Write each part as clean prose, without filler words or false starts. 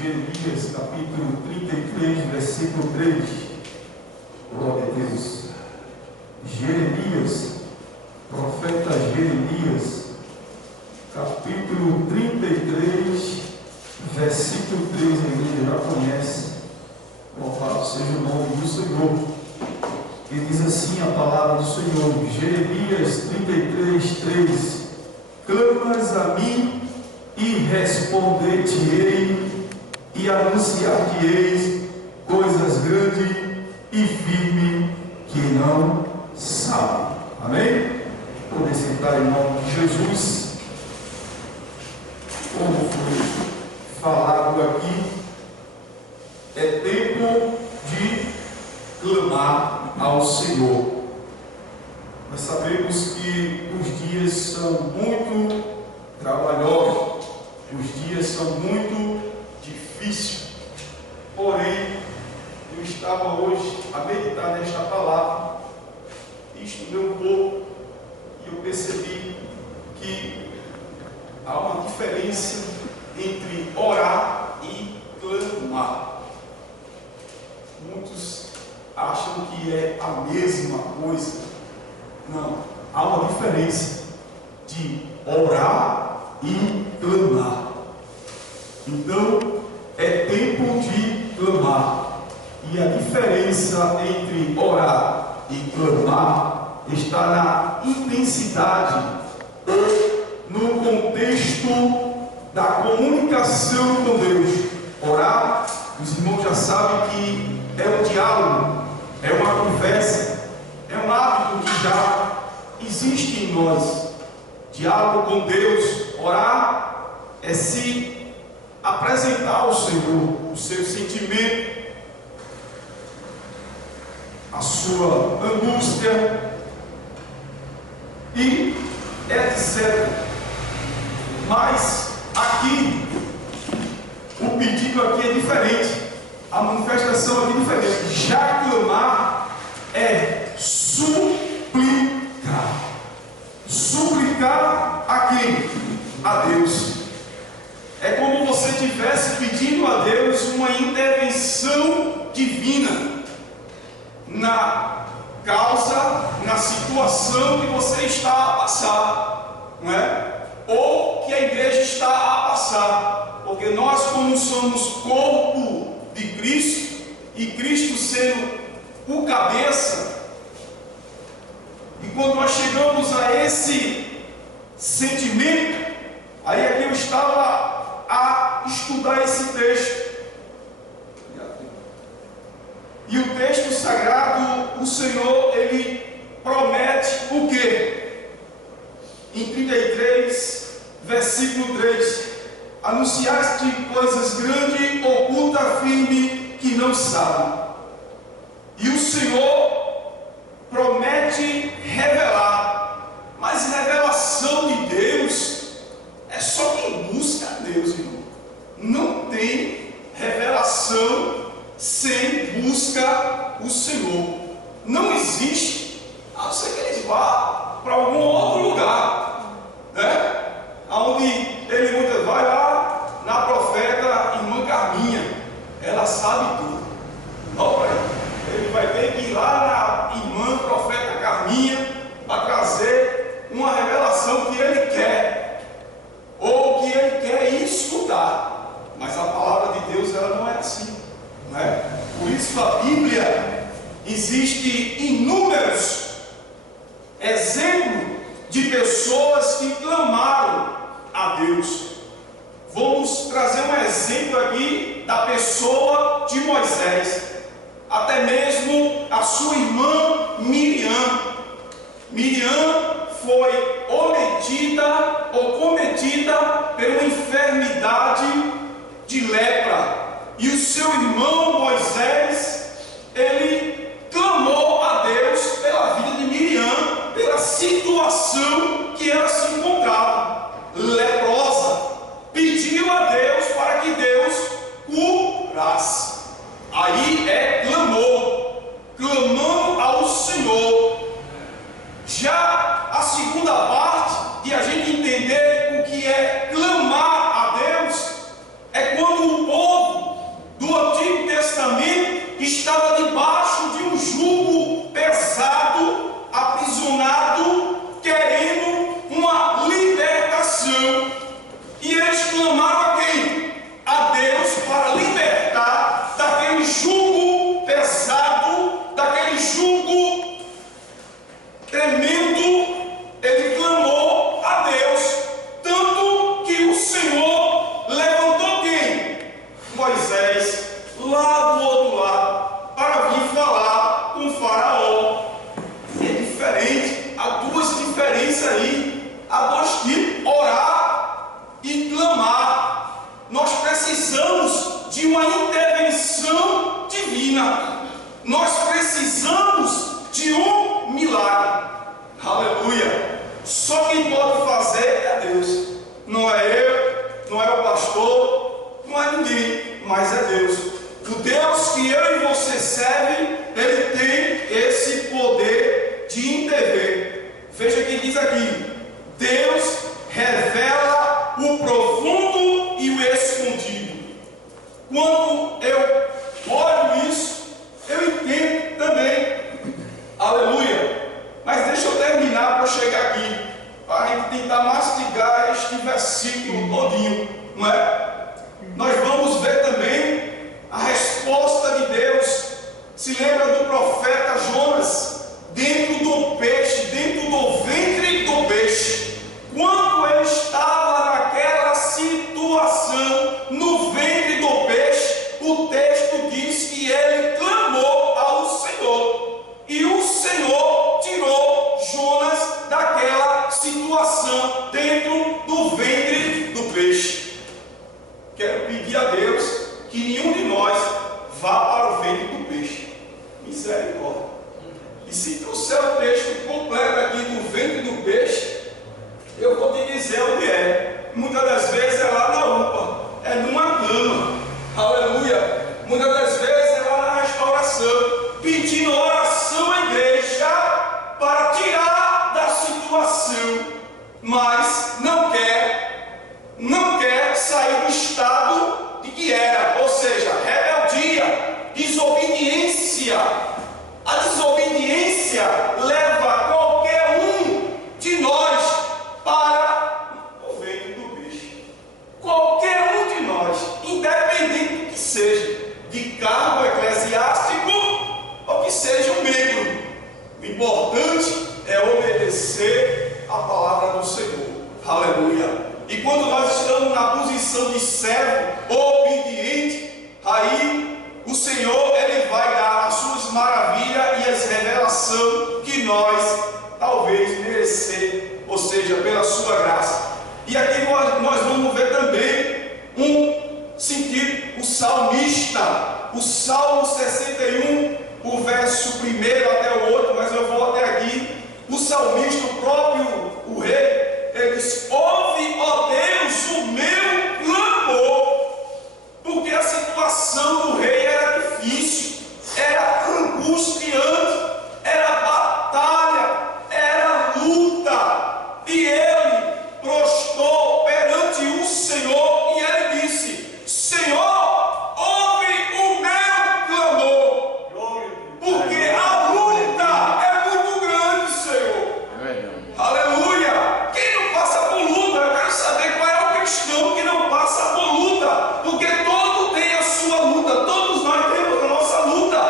Jeremias, capítulo 33, versículo 3. Glória a Deus. Jeremias, profeta Jeremias, capítulo 33, versículo 3. A igreja já conhece. Louvado seja o nome do Senhor. E diz assim a palavra do Senhor, Jeremias 33, 3. Clamas a mim e responder-te-ei e anunciar-te-eis coisas grandes e firmes que não sabe. Amém? Poder sentar em nome de Jesus. Como foi falado aqui, é tempo de clamar ao Senhor. Nós sabemos que os dias são muito trabalhosos, os dias são muito difíceis. Porém, eu estava hoje a meditar nesta palavra e estudei um pouco e eu percebi que há uma diferença entre orar e clamar. Muitos acham que é a mesma coisa. Não, há uma diferença de orar e clamar. Então, é tempo de clamar. E a diferença entre orar e clamar está na intensidade ou no contexto da comunicação com Deus. Orar, os irmãos já sabem que é um diálogo, é uma conversa, é um hábito que já existe em nós. Diálogo com Deus, orar é se apresentar ao Senhor o seu sentimento, a sua angústia e etc. Mas aqui, o pedido aqui é diferente, a manifestação aqui é diferente. Já clamar é suplicar. Suplicar a quem? A Deus. É como você estivesse pedindo a Deus uma intervenção divina na causa, na situação que você está a passar, não é? Ou que a igreja está a passar, porque nós, como somos corpo de Cristo, e Cristo sendo o cabeça, e quando nós chegamos a esse sentimento, aí é que eu estava a estudar esse texto. E o texto sagrado, o Senhor, Ele promete o quê? Em 33, versículo 3. Anunciaste coisas grandes, oculta, firme, que não sabe. E o Senhor promete revelar. Mas revelação de Deus é só quem busca a Deus, irmão. Não tem revelação sem busca o Senhor. Não existe, a não ser que eles vá para algum outro lugar, né? Onde ele muitas vezes vai lá na profeta irmã Carminha, ela sabe tudo. Não, ele vai ter que ir lá na irmã profeta Carminha para trazer uma revelação que ele quer, ou que ele quer escutar. Mas a palavra de Deus, ela não é assim, não é? Por isso a Bíblia existe inúmeros exemplos de pessoas que clamaram a Deus. Vamos trazer um exemplo aqui da pessoa de Moisés, até mesmo a sua irmã Miriam. Miriam foi cometida por uma enfermidade de lepra, e o seu irmão Moisés, ele clamou a Deus pela vida de Miriam, pela situação que ela se encontrava, leprosa. Pediu a Deus para que Deus curasse. Aí clamando ao Senhor. Já a segunda parte de a gente entender o que é clamar a Deus é quando o povo de uma intervenção divina. Nós precisamos de um milagre. Aleluia. Só quem pode fazer é Deus. Não é eu, não é o pastor, não é ninguém, mas é Deus. O Deus que eu e você serve, Ele tem esse poder de intervir. Veja quem diz aqui: Deus revela o profundo e o escondido. Quando eu olho isso, eu entendo também. Aleluia. Mas deixa eu terminar para chegar aqui, para a gente tentar mastigar este versículo todinho, não é? Nós vamos ver também a resposta de Deus. Se lembra do profeta Jonas, dentro do peixe, dentro do ventre do peixe. Quando ele estava naquela situação, no ventre do peixe, o texto diz que ele clamou ao Senhor. E o Senhor tirou Jonas daquela situação, dentro do ventre do peixe. Quero pedir a Deus que nenhum de nós vá para o ventre do peixe. Misericórdia. E se trouxer o texto completo aqui do ventre do peixe, eu vou te dizer onde é. Muitas das vezes é lá na UPA, é numa cama. Aleluia. Muitas das vezes é lá na restauração, pedindo oração à igreja para tirar da situação, mas não quer sair do estado de que era, ou seja, rebeldia, desobediência. A desobediência leva qualquer um de nós para o ventre do peixe. Qualquer um de nós, independente do que seja, de cargo eclesiástico ou que seja um membro. O importante é obedecer a palavra do Senhor. Aleluia. E quando nós estamos na posição de servo obediente, aí o Senhor, Ele vai dar as suas maravilhas e as revelações que nós talvez merecer, ou seja, pela sua graça. E aqui nós vamos ver também um sentido, o salmista, o Salmo 61, o verso 1 até o 8, mas eu vou até aqui. O salmista, o próprio, o rei, ele diz: ouve, ó Deus, o meu clamor, porque a situação do rei era difícil, era angustiante, era batalha, era luta, e ele prostrou perante o Senhor e ele disse: Senhor, ouve o meu clamor, porque a luta é muito grande, Senhor. Aleluia. Quem não passa por luta? Eu quero saber qual é o cristão que não passa por luta, porque todo tem a sua luta, todos nós temos a nossa luta,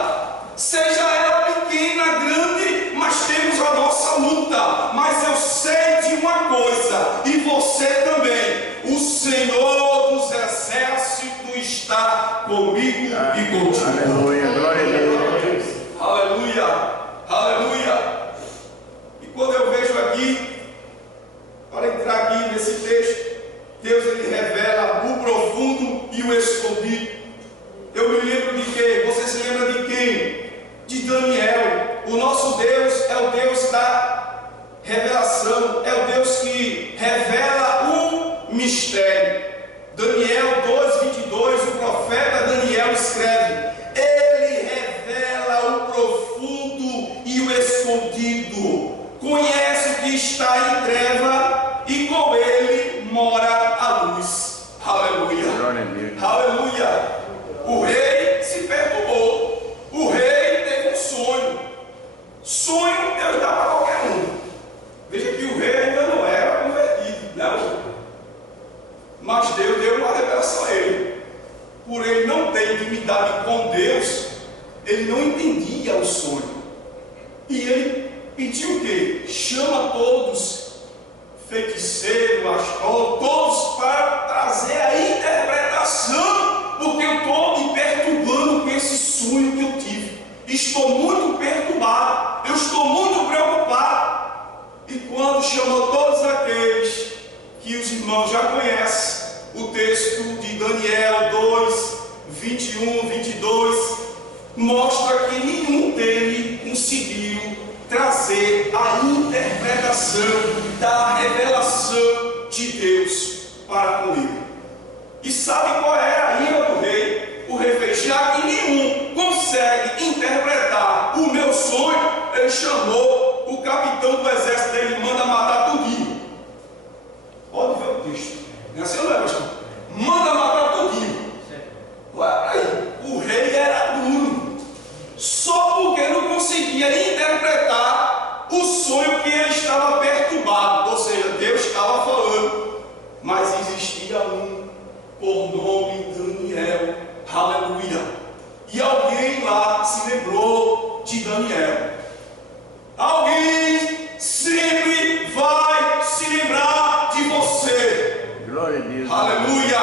seja ela pequena, grande, mas temos a nossa luta. Mas eu sei de uma coisa, e você também: o Senhor dos exércitos está comigo e contigo. Aleluia, glória a Deus. Aleluia, aleluia. E quando eu vejo aqui, para entrar aqui nesse texto, Deus, ele revela o profundo e o escondido. Eu me lembro de quem? Você se lembra de quem? De Daniel. O nosso Deus é o Deus da revelação, é o Deus que revela um mistério. Daniel 2:22, o profeta Daniel escreve: ele revela o profundo e o escondido, conhece o que está em treva e com ele mora a luz. Aleluia. Aleluia. O rei se perturbou, o rei teve um sonho. Sonho Deus dá para qualquer um. Veja que o rei ainda não era convertido, não. Mas Deus deu uma revelação a ele. Por ele não ter intimidade com Deus, ele não entendia o sonho. E ele pediu o quê? Chama todos, feiticeiro, astrólogos, todos, para trazer a interpretação, porque eu estou me perturbando com esse sonho que eu tive. Estou muito perturbado, eu estou muito preocupado. E quando chamou todos aqueles que os irmãos já conhecem, o texto de Daniel 2, 21, 22, mostra que nenhum deles conseguiu trazer a interpretação da revelação de Deus para com ele. E sabe qual era a ira do rei? O rei fez, já que nenhum consegue interpretar o meu sonho, ele chamou o capitão do exército dele, manda matar tudinho. Pode ver o texto. Não é assim, não é, pastor? Manda matar tudinho. Olha aí, o rei era duro, só porque não conseguia interpretar o sonho que ele estava perturbado, ou seja, Deus estava falando, mas existia um por nome Daniel, aleluia, e alguém lá se lembrou de Daniel. Alguém sempre vai se lembrar de você. Glória a Deus. Aleluia,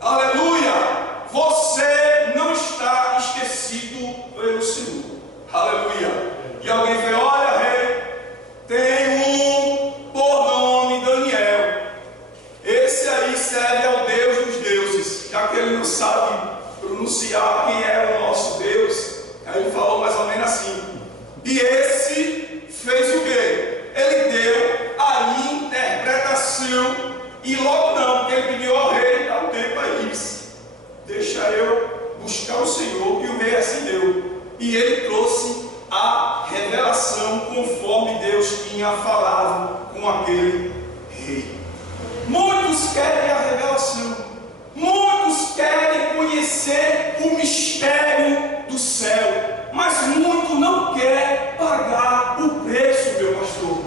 aleluia. Você não está esquecido pelo Senhor. Aleluia. E alguém fala, olha, rei, tem um por nome Daniel. Esse aí serve ao Deus dos deuses. Já que ele não sabe pronunciar quem é o nosso Deus, aí ele falou mais ou menos assim. E esse fez o quê? Ele deu a interpretação. E logo não, porque ele pediu ao rei, dá um tempo aí, deixa eu buscar o Senhor, que o rei assim deu. E ele trouxe a revelação conforme Deus tinha falado com aquele rei. Muitos querem a revelação, muitos querem conhecer o mistério do céu, mas muitos não querem pagar o preço, meu pastor.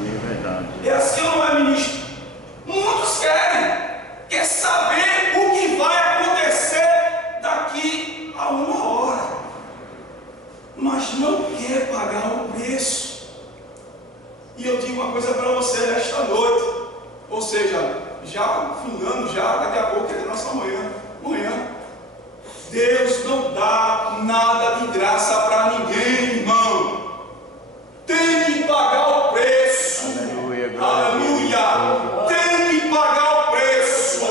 É verdade. É assim ou não é, ministro? Muitos quer saber o que vai acontecer daqui a uma hora, mas não quer pagar o preço. E eu digo uma coisa para você nesta noite, ou seja, já finando, já daqui a pouco é a nossa manhã. Deus não dá nada de graça para ninguém, irmão. Tem que pagar o preço. Aleluia. Aleluia. Tem que pagar o preço.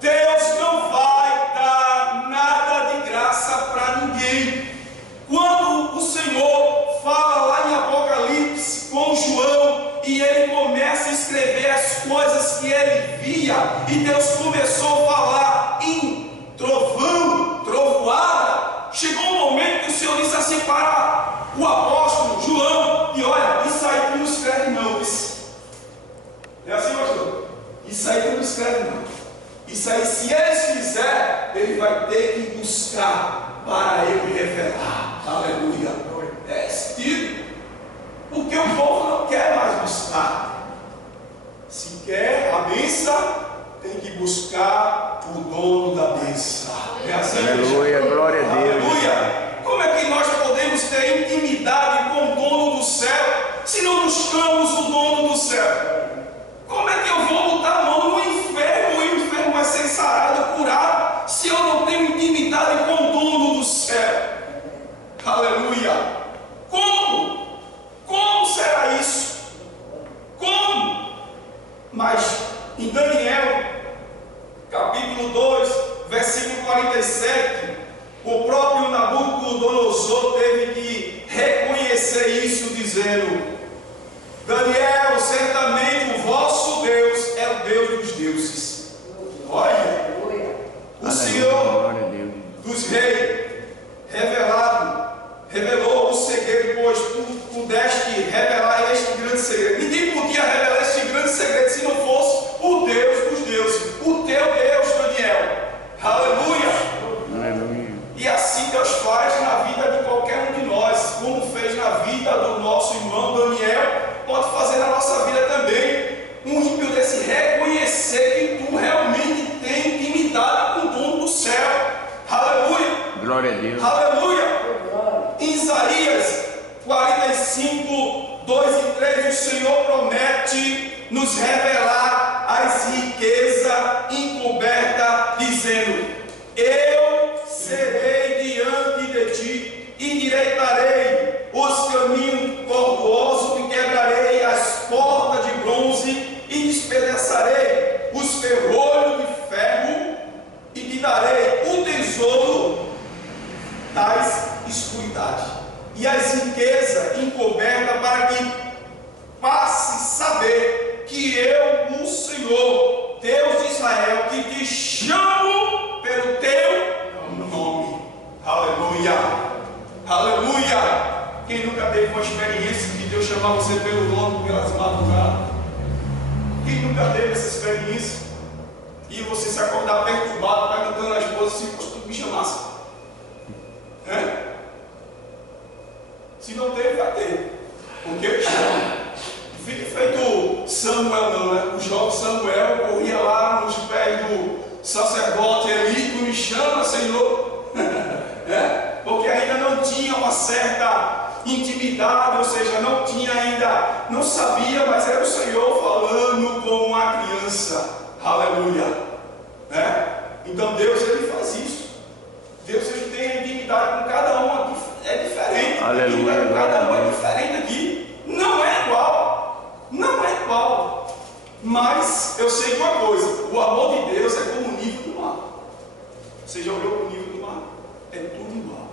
Deus não vai dar nada de graça para ninguém. Quando o Senhor fala lá em Apocalipse com João e ele começa a escrever as coisas que ele via, e Deus começou a falar em trovão, trovoada, chegou um momento que o Senhor disse assim para o apóstolo João, e olha, isso aí tu não escreve não, isso. É assim, pastor? Isso aí tu não escreve não. Isso aí, se eles fizer, ele vai ter que buscar para ele revelar. Aleluia. É esse tipo. Porque o povo não quer mais buscar. Se quer a bênção, tem que buscar o dono da bênção. É assim, Aleluia, glória a Deus. Aleluia. Como é que nós podemos ter intimidade com o dono do céu se não buscamos o dono do céu? Como é que eu vou botar a mão no enfermo e o enfermo vai ser sarado, curado, se eu não tenho intimidade com o dono do céu? Aleluia. Como? Como será isso? Como? Mas em Daniel, capítulo 2, versículo 47, o próprio Nabucodonosor teve que reconhecer isso, dizendo: Daniel, certamente o vosso Deus é o Deus dos deuses. Olha, o Senhor dos reis revelou o segredo, pois tu pudeste revelar este grande segredo. Ninguém podia revelar este grande segredo se não fosse o Deus dos deuses, o teu Deus, Daniel. Aleluia. E assim Deus faz na vida de qualquer um de nós, como fez na vida do nosso irmão Daniel, pode fazer na nossa vida também. Um ímpio desse reconhecer que tu realmente tem intimidade com o dono do céu. Aleluia. Glória a Deus. Aleluia. Em Isaías 45, 2 e 3, o Senhor promete nos revelar as riquezas encobertas, dizendo: eu serei diante de ti, endireitarei os caminhos tortuosos e quebrarei as portas de bronze e despedaçarei os ferrolhos de ferro e te darei o e as riquezas encobertas, para que passe saber que eu, o Senhor, Deus de Israel, que te chamo pelo teu nome. Aleluia, aleluia. Quem nunca teve uma experiência de Deus chamar você pelo nome pelas madrugadas? Quem nunca teve essa experiência? E você se acordar perturbado, perguntando à esposa se tu me chamasse. Se não teve, vai ter. Porque ele chama. Fique feito Samuel não, né? O jovem Samuel corria lá nos pés do sacerdote Eli, tu me chama, Senhor. Porque ainda não tinha uma certa intimidade, ou seja, não tinha ainda, não sabia, mas era o Senhor falando com uma criança. Aleluia. Então Deus, ele faz isso. Deus, ele tem a intimidade com cada um aqui, é diferente. Aleluia. Cada um é diferente aqui, não é igual, não é igual. Mas eu sei uma coisa: o amor de Deus é como o nível do mar. Você já olhou para o nível do mar? É tudo igual.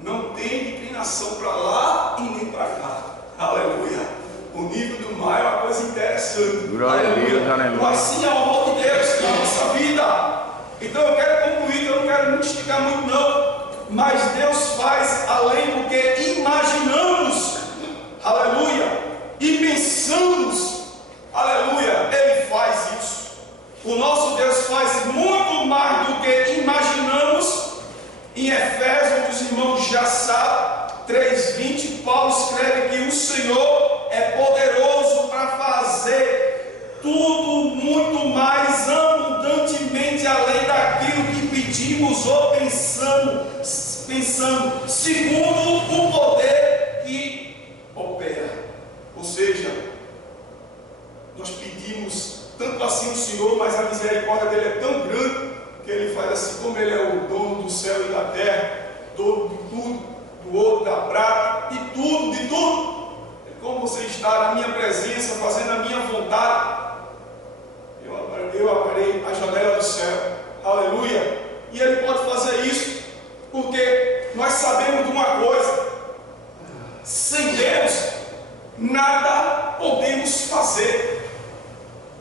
Não tem inclinação para lá e nem para cá. Aleluia. O nível do mar é uma coisa interessante. Glória a Deus, aleluia. Mas sim é o amor de Deus na nossa vida. Então eu quero concluir, eu não quero muito esticar muito não. Mas Deus faz além do que imaginamos. Aleluia. E pensamos. Aleluia. Ele faz isso. O nosso Deus faz muito mais do que imaginamos. Em Efésios, os irmãos já sabem, 3:20, Paulo escreve que o Senhor é poderoso para fazer tudo muito mais abundantemente além daquilo que pedimos ou pensando, segundo o poder que opera. Ou seja, nós pedimos tanto assim o Senhor, mas a misericórdia dele é tão grande que ele faz assim, como ele é o dono do céu e da terra, dono de tudo, do ouro, da prata, de tudo. Como você está na minha presença, fazendo a minha vontade, eu abrirei a janela do céu. Aleluia. E ele pode fazer isso porque nós sabemos de uma coisa: sem Deus nada podemos fazer.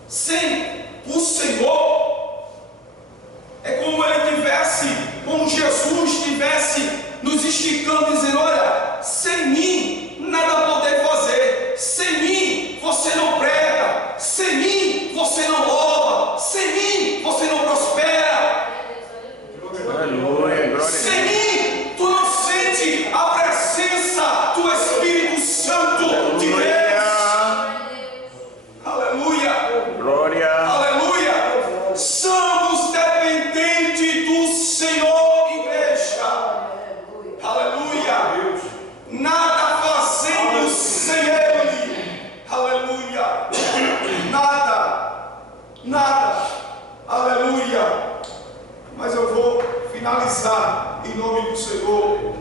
Sem o Senhor é como ele tivesse, como Jesus estivesse nos esticando, dizendo: olha, sem mim nada poder fazer, sem mim você não prega, sem mim você não louva, sem mim você não prospera. Aleluia, glória. Sem mim tu não sente a presença do Espírito Santo de Deus. Aleluia. Glória. Aleluia. Somos dependentes do Senhor, igreja. Aleluia. Nada fazemos sem Ele. Aleluia. Nada. Aleluia. Mas eu vou finalizar em nome do Senhor.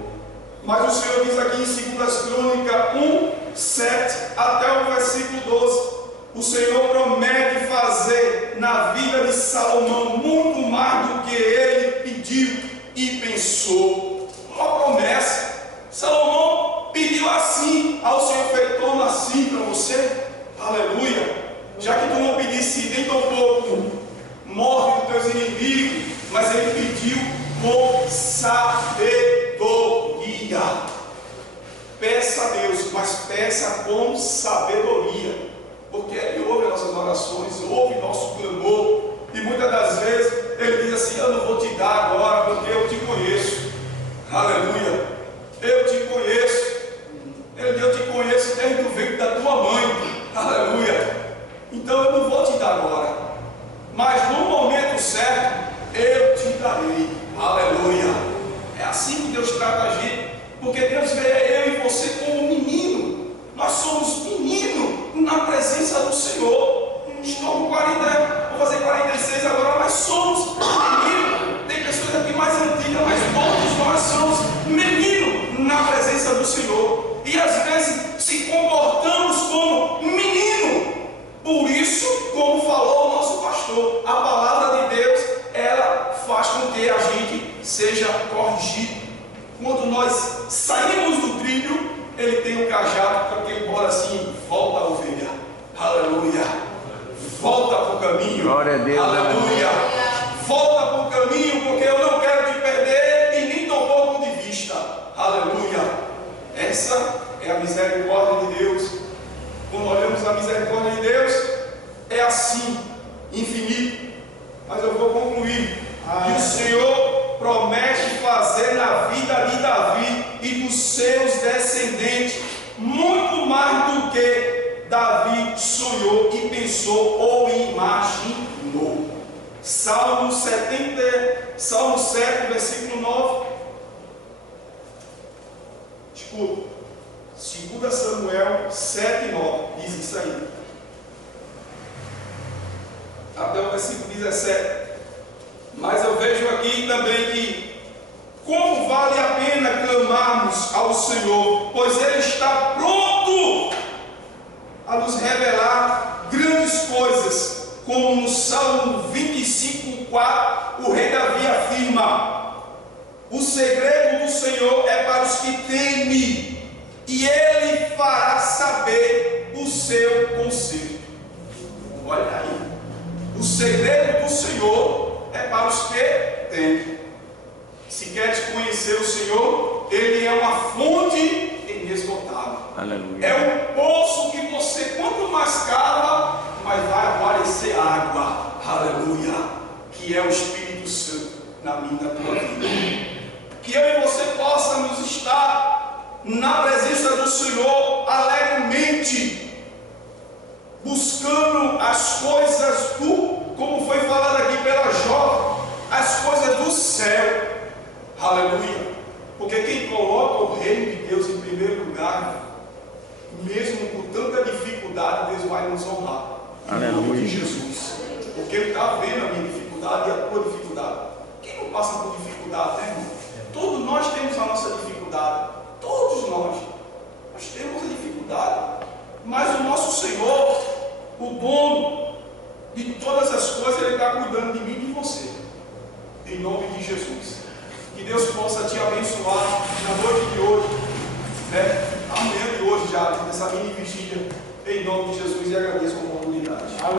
Mas o Senhor diz aqui em 2 Crônicas 1:7 até o versículo 12. O Senhor promete fazer na vida de Salomão muito mais do que ele pediu e pensou. Uma promessa. Salomão pediu assim, ao Senhor fez torno assim para você. Aleluia. Já que tu não pedisse nem tão pouco, morre dos teus inimigos, mas ele pediu com sabedoria. Peça a Deus, mas peça com sabedoria. Porque Ele ouve nossas orações, ouve nosso clamor, e muitas das vezes Ele diz assim: eu não vou te dar agora, porque eu te conheço. Aleluia. Eu te conheço. Ele diz: eu te conheço desde o ventre da tua mãe. Aleluia. Então eu não vou te dar agora, mas no momento certo eu te darei. Aleluia. É assim que Deus trata a gente, porque Deus vê eu e você como menino. Nós somos menino na presença do Senhor. Estou com 40, vou fazer 46 agora, mas somos menino. Tem pessoas aqui mais antigas, mas todos nós somos menino na presença do Senhor. E às vezes se comportamos como menino. Por isso, como falou o nosso pastor, a palavra de Deus, ela faz com que a gente seja corrigido. Quando nós saímos do trilho, ele tem um cajado para que ele bora assim, volta a ovelha, aleluia, volta para o caminho, Glória a Deus, aleluia, volta para o caminho, porque eu não quero te perder e nem teu ponto de vista, aleluia. Essa é a misericórdia de Deus. Quando olhamos a misericórdia de Deus, é assim, infinito. Mas eu vou concluir. E o Senhor promete fazer na vida de Davi e dos seus descendentes muito mais do que Davi sonhou e pensou ou imaginou. Salmo 7, versículo 9. Escuta. 2 Samuel 7, 9. Diz isso aí. Até o versículo 17. Mas eu vejo aqui também que como vale a pena clamarmos ao Senhor, pois Ele está pronto a nos revelar grandes coisas, como no Salmo 25, 4, o rei Davi afirma: o segredo do Senhor é para os que temem, e Ele fará saber o seu conselho. Olha aí, o segredo do Senhor é para os que temem. Se queres conhecer o Senhor, Ele é uma fonte inesgotável. Aleluia. É um poço que você, quanto mais cava, mais vai aparecer água. Aleluia. Que é o Espírito Santo na minha e na tua vida. Que eu e você possamos estar na presença do Senhor alegremente, buscando as coisas como foi falado aqui pela Jó, as coisas do céu. Aleluia. Porque quem coloca o reino de Deus em primeiro lugar, mesmo com tanta dificuldade, Deus vai nos honrar. Em nome de Jesus. Porque Ele está vendo a minha dificuldade e a tua dificuldade. Quem não passa por dificuldade, né, irmão? Todos nós temos a nossa dificuldade. Todos nós temos a dificuldade. Mas o nosso Senhor, o dono de todas as coisas, Ele está cuidando de mim e de você. Em nome de Jesus. Que Deus possa te abençoar na noite de hoje, né? Amanhã de hoje já, nessa mini vigília, em nome de Jesus, e agradeço por